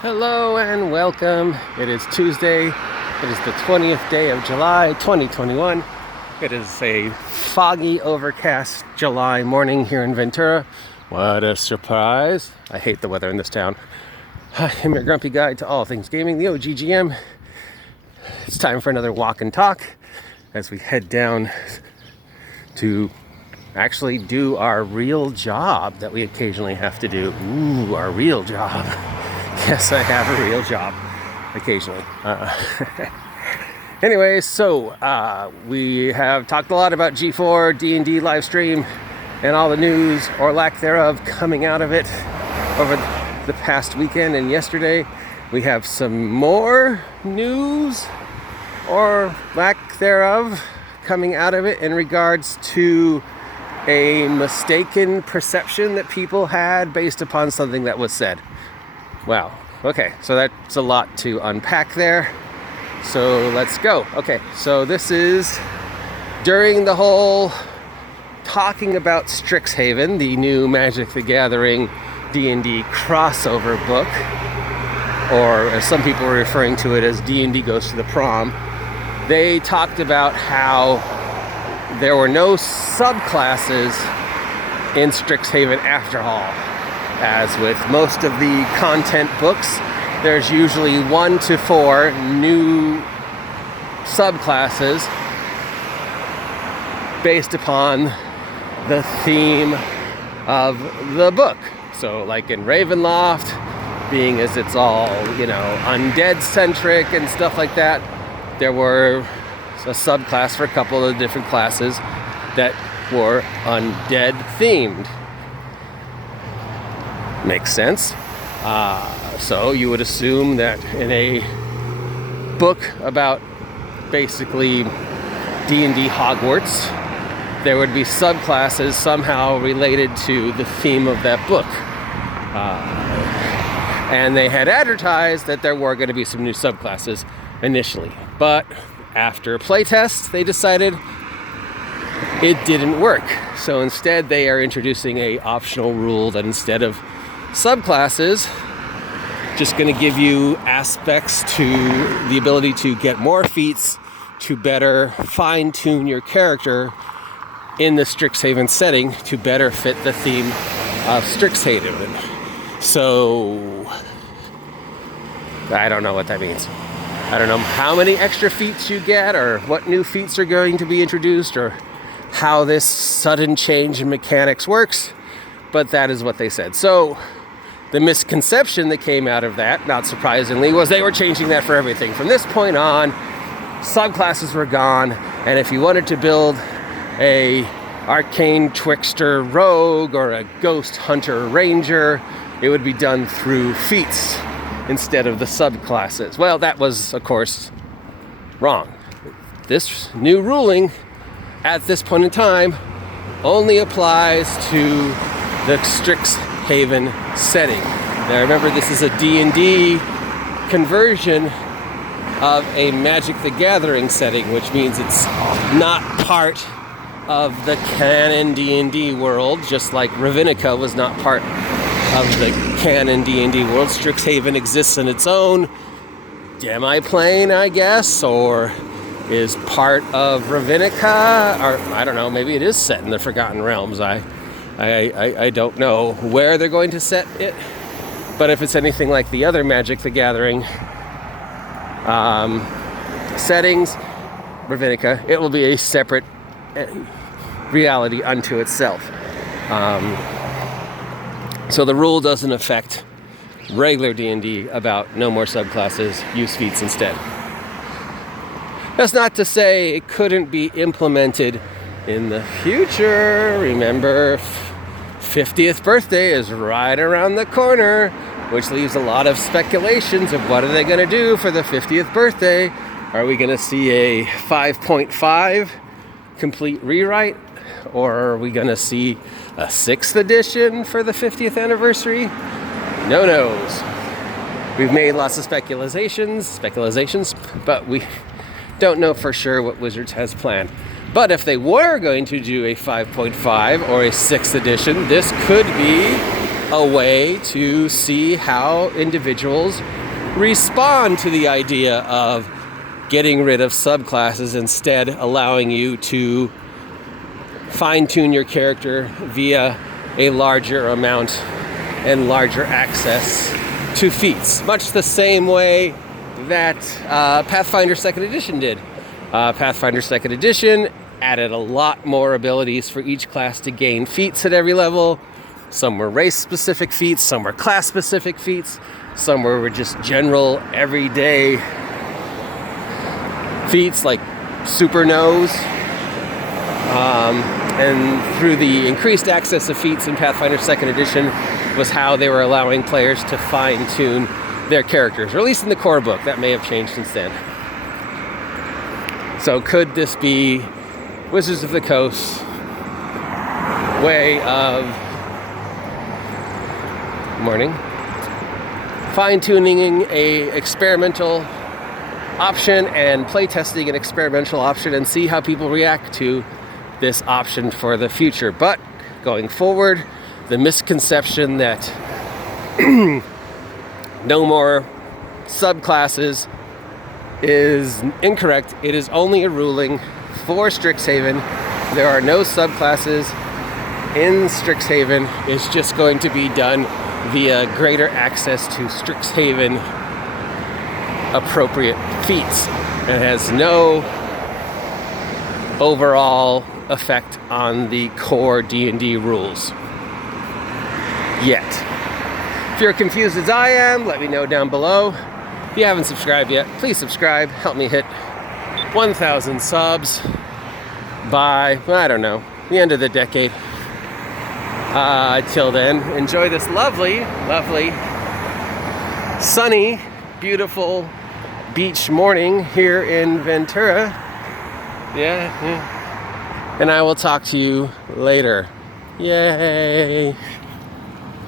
Hello and welcome. It is Tuesday. It is the 20th day of July 2021. It is a foggy, overcast July morning here in Ventura. What a surprise. I hate the weather in this town. I'm your grumpy guide to all things gaming, the OGGM. It's time for another walk and talk as we head down to actually do our real job that we occasionally have to do. Ooh, our real job. Yes, I have a real job occasionally. Anyway, so we have talked a lot about G4, D&D live stream, and all the news or lack thereof coming out of it over the past weekend and yesterday. We have some more news or lack thereof coming out of it in regards to a mistaken perception that people had based upon something that was said. Wow. Okay, so that's a lot to unpack there. So let's go. Okay, so this is during the whole talking about Strixhaven, the new Magic the Gathering D&D crossover book, or as some people were referring to it as D&D Goes to the Prom. They talked about how there were no subclasses in Strixhaven after all. As with most of the content books, there's usually 1 to 4 new subclasses based upon the theme of the book. So like in Ravenloft, being as it's all, undead centric and stuff like that, there were a subclass for a couple of different classes that were undead themed. Makes sense. So you would assume that in a book about basically D&D Hogwarts, there would be subclasses somehow related to the theme of that book. And they had advertised that there were going to be some new subclasses initially. But after playtests, they decided it didn't work. So instead, they are introducing a optional rule that instead of subclasses, just going to give you aspects to the ability to get more feats to better fine-tune your character in the Strixhaven setting to better fit the theme of Strixhaven. So I don't know what that means. I don't know how many extra feats you get or what new feats are going to be introduced or how this sudden change in mechanics works, but that is what they said. So the misconception that came out of that, not surprisingly, was they were changing that for everything. From this point on, subclasses were gone, and if you wanted to build a arcane trickster rogue or a ghost hunter ranger, it would be done through feats instead of the subclasses. Well, that was, of course, wrong. This new ruling, at this point in time, only applies to the Strixhaven setting. Now remember, this is a D&D conversion of a Magic the Gathering setting, which means it's not part of the canon D&D world, just like Ravenica was not part of the canon D&D world. Strixhaven exists in its own demi-plane, I guess, or is part of Ravenica, or I don't know, maybe it is set in the Forgotten Realms. I don't know where they're going to set it, but if it's anything like the other Magic the Gathering settings, Ravenica, it will be a separate reality unto itself. So the rule doesn't affect regular D&D about no more subclasses, use feats instead. That's not to say it couldn't be implemented in the future. Remember, 50th birthday is right around the corner, which leaves a lot of speculations of what are they going to do for the 50th birthday. Are we going to see a 5.5 complete rewrite? Or are we going to see a 6th edition for the 50th anniversary? No knows. We've made lots of speculations, but we don't know for sure what Wizards has planned. But if they were going to do a 5.5 or a 6th edition, this could be a way to see how individuals respond to the idea of getting rid of subclasses, instead allowing you to fine-tune your character via a larger amount and larger access to feats, much the same way that Pathfinder 2nd Edition did. Pathfinder 2nd Edition added a lot more abilities for each class to gain feats at every level. Some were race-specific feats, some were class-specific feats, some were just general, everyday feats like Super Nose. And through the increased access of feats in Pathfinder 2nd Edition was how they were allowing players to fine-tune their characters, or at least in the core book. That may have changed since then. So could this be Wizards of the Coast's way of fine-tuning a experimental option and playtesting an experimental option and see how people react to this option for the future? But going forward, the misconception that no more subclasses is incorrect. It is only a ruling for Strixhaven. There are no subclasses in Strixhaven. It's just going to be done via greater access to Strixhaven appropriate feats. It has no overall effect on the core D&D rules yet. If you're confused as I am, let me know down below. If you haven't subscribed yet, please subscribe. Help me hit 1,000 subs by, I don't know, the end of the decade. Till then, enjoy this lovely, lovely, sunny, beautiful beach morning here in Ventura. Yeah. And I will talk to you later. Yay!